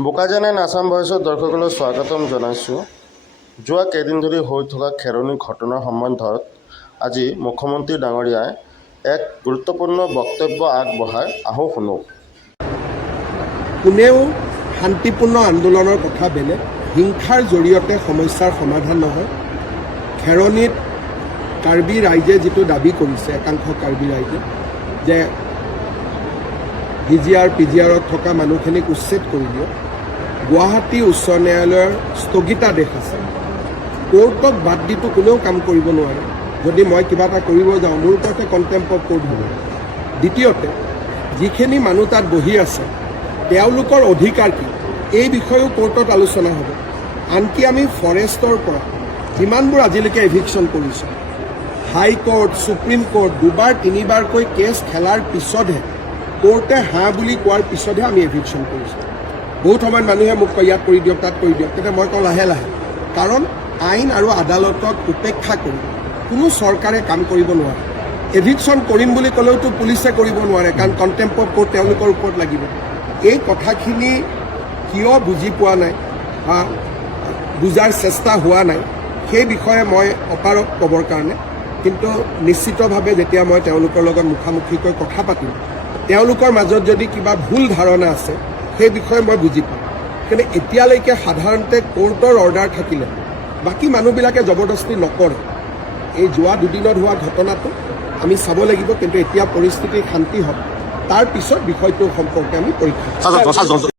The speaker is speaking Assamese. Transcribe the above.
বোকাজানেন আসাম ভয়েসৰ দৰ্শকলৈ স্বাগতম জনাইছোঁ। যোৱা কেইদিন ধৰি হৈ থকা খেৰণি ঘটনাৰ সম্বন্ধত আজি মুখ্যমন্ত্ৰী ডাঙৰীয়াই এক গুৰুত্বপূৰ্ণ বক্তব্য আগবঢ়াই আহোঁ শুনো। কোনেও শান্তিপূৰ্ণ আন্দোলনৰ কথা বেলেগ, হিংসাৰ জৰিয়তে সমস্যাৰ সমাধান নহয়। খেৰণিত কাৰ্বি ৰাইজে যিটো দাবী কৰিছে, একাংশ কাৰ্বি ৰাইজে যে ভিজিআৰ পিজিআৰত থকা মানুহখিনিক উচ্ছেদ কৰি দিয়ক। গুৱাহাটী উচ্চ ন্যায়ালয়ৰ স্থগিতাদেশ আছে, কোৰ্টক বাদ দিটো কোনেও কাম কৰিব নোৱাৰে। যদি মই কিবা এটা কৰিব যাওঁ, মোৰ ওপৰতে কণ্টেম্প অফ কোৰ্ট হ'ব। দ্বিতীয়তে, যিখিনি মানুহ তাত বহি আছে তেওঁলোকৰ অধিকাৰ কি, এই বিষয়েও কোৰ্টত আলোচনা হ'ব। আনকি আমি ফৰেষ্টৰ পৰা যিমানবোৰ আজিলৈকে এভিকশ্যন কৰিছোঁ, হাইকোৰ্ট, সুপ্ৰিম কোৰ্ট দুবাৰ তিনিবাৰকৈ কেছ খেলাৰ পিছতহে, কোৰ্টে হাঁ বুলি কোৱাৰ পিছতহে আমি এভিকশ্যন কৰিছোঁ। বহুত সময়ত মানুহে মোক কয় ইয়াত কৰি দিয়ক, তাত কৰি দিয়ক, তেতিয়া মই কওঁ লাহে লাহে, কাৰণ আইন আৰু আদালতক উপেক্ষা কৰি কোনো চৰকাৰে কাম কৰিব নোৱাৰে। এভিকশ্যন কৰিম বুলি ক'লেওতো পুলিচে কৰিব নোৱাৰে, কাৰণ কণ্টেম্প অফ কোৰ্ট তেওঁলোকৰ ওপৰত লাগিব। এই কথাখিনি কিয় বুজি পোৱা নাই বা বুজাৰ চেষ্টা হোৱা নাই, সেই বিষয়ে মই অপাৰক ক'বৰ কাৰণে, কিন্তু নিশ্চিতভাৱে যেতিয়া মই তেওঁলোকৰ লগত মুখামুখিকৈ কথা পাতিম, তেওঁলোকৰ মাজত যদি কিবা ভুল ধাৰণা আছে সেই বিষয়ে মই বুজি পাম। কিন্তু এতিয়ালৈকে সাধাৰণতে কোৰ্টৰ অৰ্ডাৰ থাকিলে বাকী মানুহবিলাকে জবৰদস্তি নকৰে। এই যোৱা দুদিনত হোৱা ঘটনাটো আমি চাব লাগিব, কিন্তু এতিয়া পৰিস্থিতি শান্তি হওক, তাৰ পিছত বিষয়টোৰ সম্পৰ্কে আমি পৰীক্ষা কৰিম।